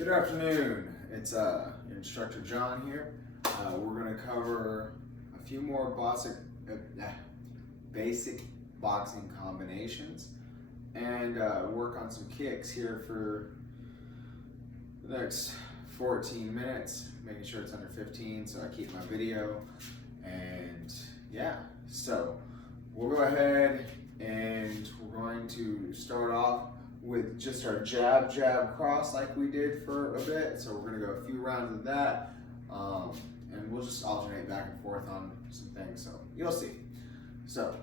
Good afternoon. It's your instructor John here. We're going to cover a few more basic boxing combinations and work on some kicks here for the next 14 minutes, making sure it's under 15 so I keep my video. And yeah, so we'll go ahead and we're going to start off with just our jab, jab, cross like we did for a bit. So we're gonna go a few rounds of that, and we'll just alternate back and forth on some things, so you'll see. So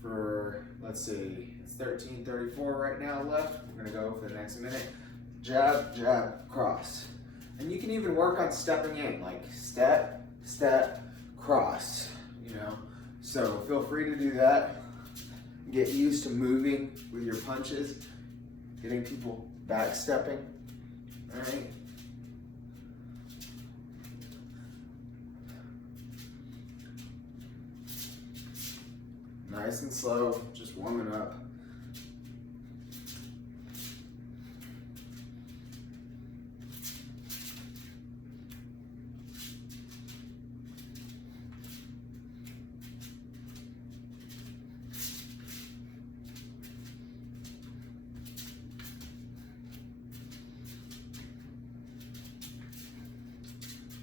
for, let's see, it's 13:34 right now left. We're gonna go for the next minute. Jab, jab, cross. And you can even work on stepping in, like step, step, cross, you know? So feel free to do that. Get used to moving with your punches, getting people back stepping, all right? Nice and slow, just warming up.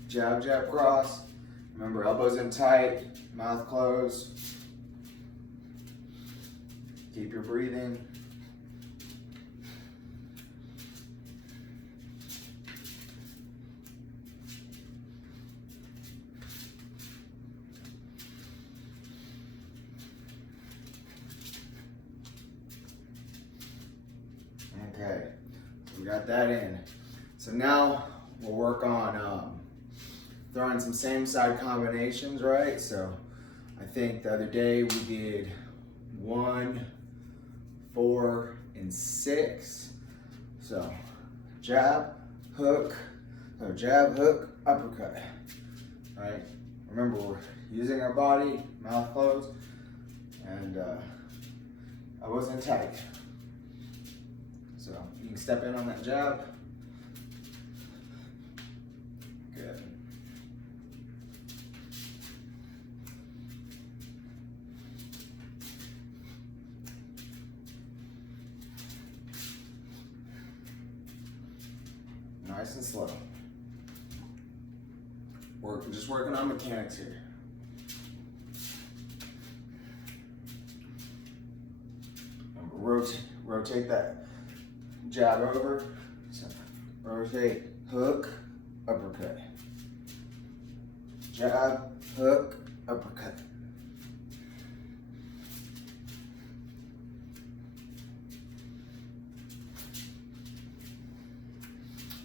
Jab, jab, cross. Remember, elbows in tight, mouth closed. Keep your breathing. Okay, so we got that in. So now we'll work on throwing some same side combinations, right? So I think the other day we did 1, 4, and 6. So jab, hook, so jab, hook, uppercut, right? Remember, we're using our body, mouth closed, and elbows in tight. So you can step in on that jab. Good. Nice and slow. We're just working on mechanics here. Rotate that jab over. So rotate, hook, uppercut. Jab, hook, uppercut.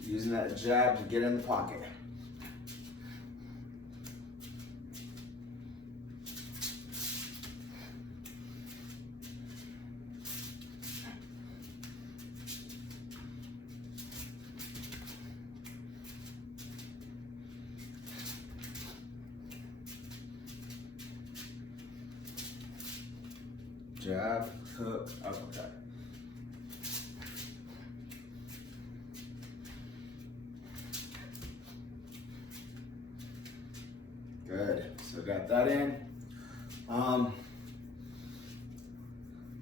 Using that jab to get in the pocket. Jab, hook, uppercut. Good, so got that in.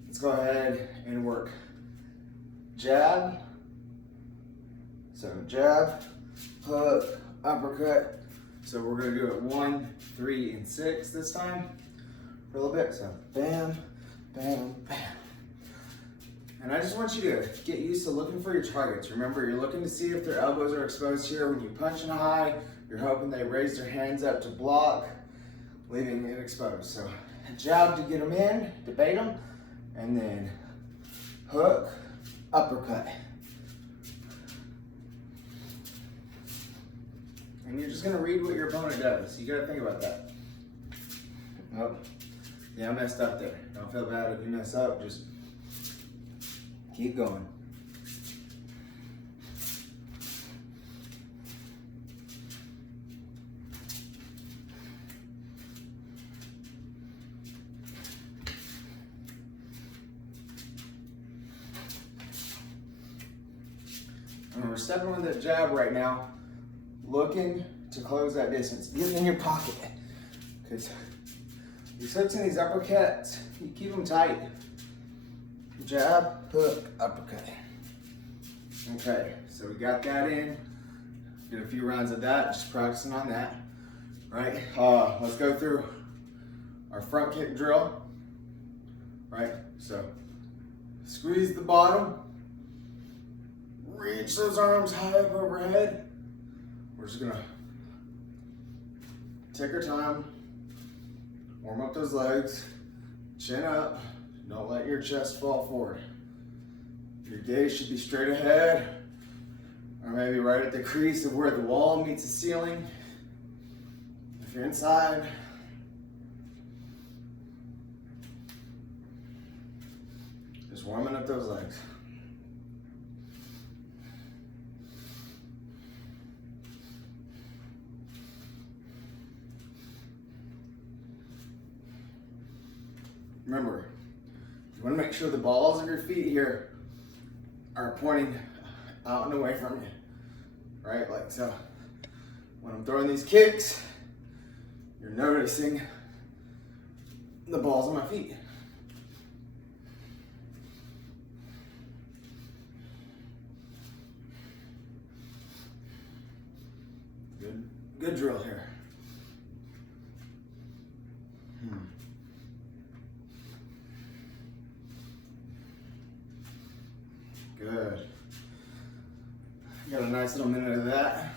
Let's go ahead and work jab. So jab, hook, uppercut. So we're gonna do it 1, 3, and 6 this time for a little bit. So bam, bam, bam. And I just want you to get used to looking for your targets. Remember, you're looking to see if their elbows are exposed here. When you punch in high, you're hoping they raise their hands up to block, leaving it exposed. So jab to get them in, to bait them, and then hook, uppercut. And you're just gonna read what your opponent does. You gotta think about that. Oh, yeah, I messed up there. Don't feel bad if you mess up, just keep going. And we're stepping with that jab right now, looking to close that distance. Get it in your pocket. Because these hooks in these uppercuts, you keep them tight. Jab, hook, uppercut. Okay, so we got that in. Did a few rounds of that, just practicing on that. Right, let's go through our front kick drill. Right, so squeeze the bottom. Reach those arms high up overhead. We're just gonna take our time, warm up those legs, chin up, don't let your chest fall forward. Your gaze should be straight ahead, or maybe right at the crease of where the wall meets the ceiling. If you're inside, just warming up those legs. Remember, you want to make sure the balls of your feet here are pointing out and away from you, right? Like so. When I'm throwing these kicks, you're noticing the balls of my feet. Good drill here. Good. Got a nice little minute of that.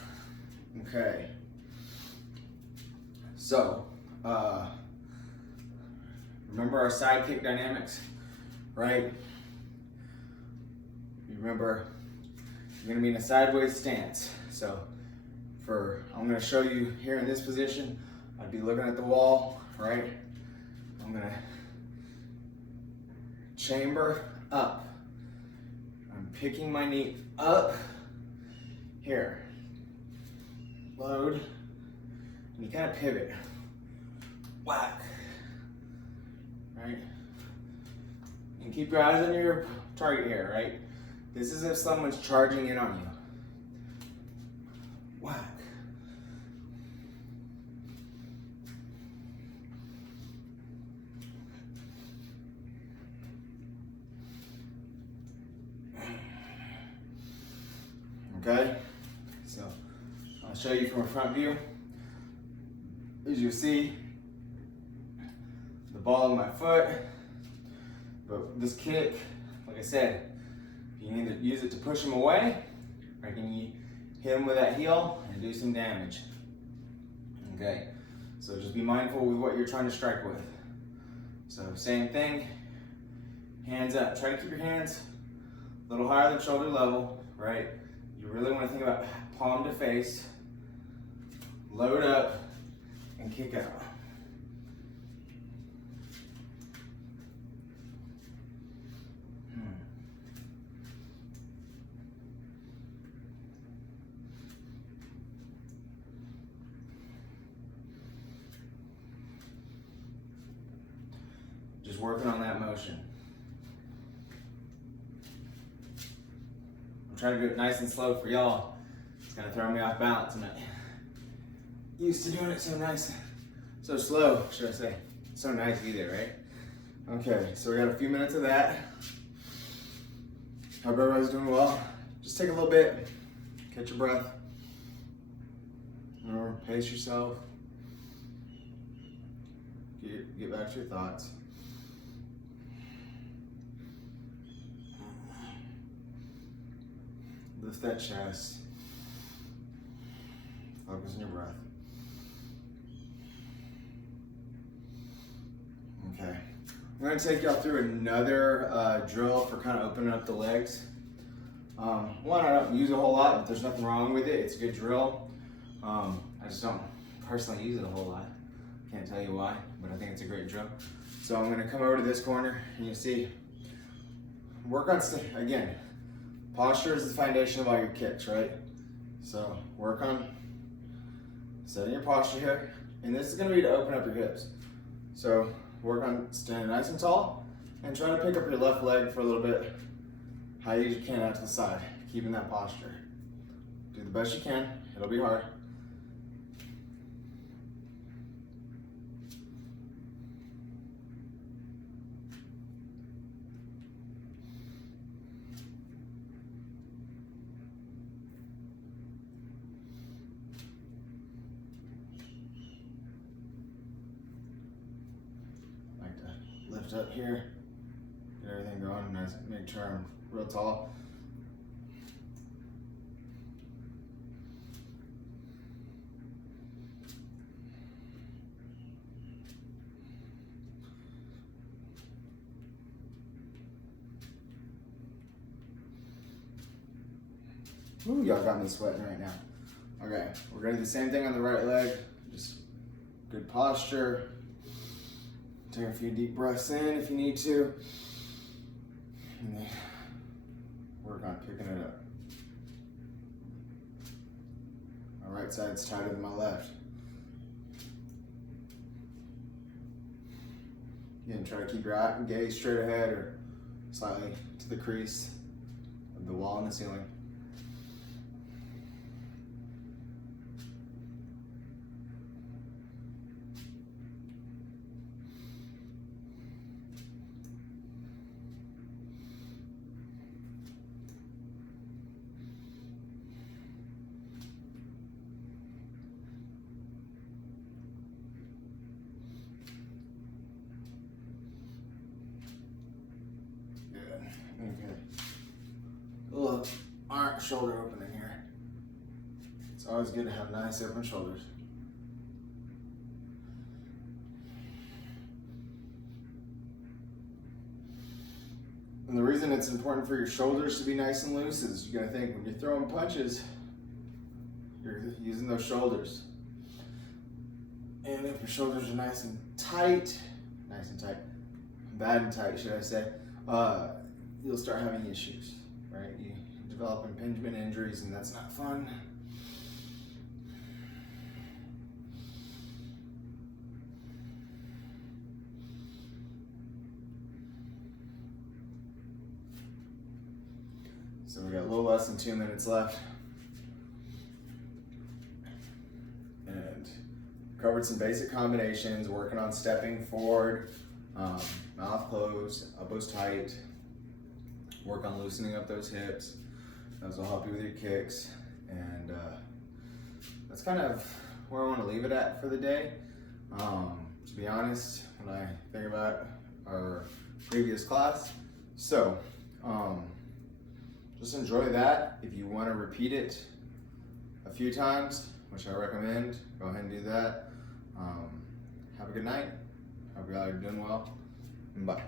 Okay. So, remember our sidekick dynamics, right? You remember you're gonna be in a sideways stance. So, I'm gonna show you here in this position, I'd be looking at the wall, right? I'm gonna chamber up. I'm picking my knee up here. Load, and you kind of pivot. Whack, right? And keep your eyes on your target here, right? This is if someone's charging in on you. Whack. Okay, so I'll show you from a front view. As you see, the ball of my foot, but this kick, like I said, you can either use it to push him away, or you can hit him with that heel and do some damage. Okay, so just be mindful with what you're trying to strike with. So same thing, hands up. Try to keep your hands a little higher than shoulder level, right? You really want to think about palm to face, load up, and kick out. Just working on that motion. I'm trying to do it nice and slow for y'all. It's gonna throw me off balance. I'm not used to doing it so nice, so slow, should I say. So nice either, right? Okay, so we got a few minutes of that. Hope everybody's doing well. Just take a little bit, catch your breath, or pace yourself. Get back to your thoughts. Lift that chest. Focus on your breath. Okay. I'm going to take y'all through another drill for kind of opening up the legs. One, I don't use a whole lot, but there's nothing wrong with it. It's a good drill. I just don't personally use it a whole lot. Can't tell you why, but I think it's a great drill. So I'm going to come over to this corner, and you see, work on, again, posture is the foundation of all your kicks, right? So work on setting your posture here. And this is gonna be to open up your hips. So work on standing nice and tall and try to pick up your left leg for a little bit, high as you can out to the side, keeping that posture. the best you can. It'll be hard. Lift up here, get everything going, and make sure I'm real tall. Ooh, y'all got me sweating right now. Okay, we're gonna do the same thing on the right leg. Just good posture. Take a few deep breaths in if you need to. And then work on picking it up. My right side's tighter than my left. Again, try to keep your gaze straight ahead or slightly to the crease of the wall and the ceiling. Okay. A little arm, shoulder opening here. It's always good to have nice open shoulders. And the reason it's important for your shoulders to be nice and loose is you gotta think when you're throwing punches, you're using those shoulders. And if your shoulders are nice and tight, bad and tight, should I say, you'll start having issues, right? You develop impingement injuries, and that's not fun. So we got a little less than 2 minutes left. And covered some basic combinations, working on stepping forward, mouth closed, elbows tight. Work on loosening up those hips. Those will help you with your kicks. And that's kind of where I want to leave it at for the day. To be honest, when I think about our previous class. So, just enjoy that. If you want to repeat it a few times, which I recommend, go ahead and do that. Have a good night. Hope you all are doing well. Bye.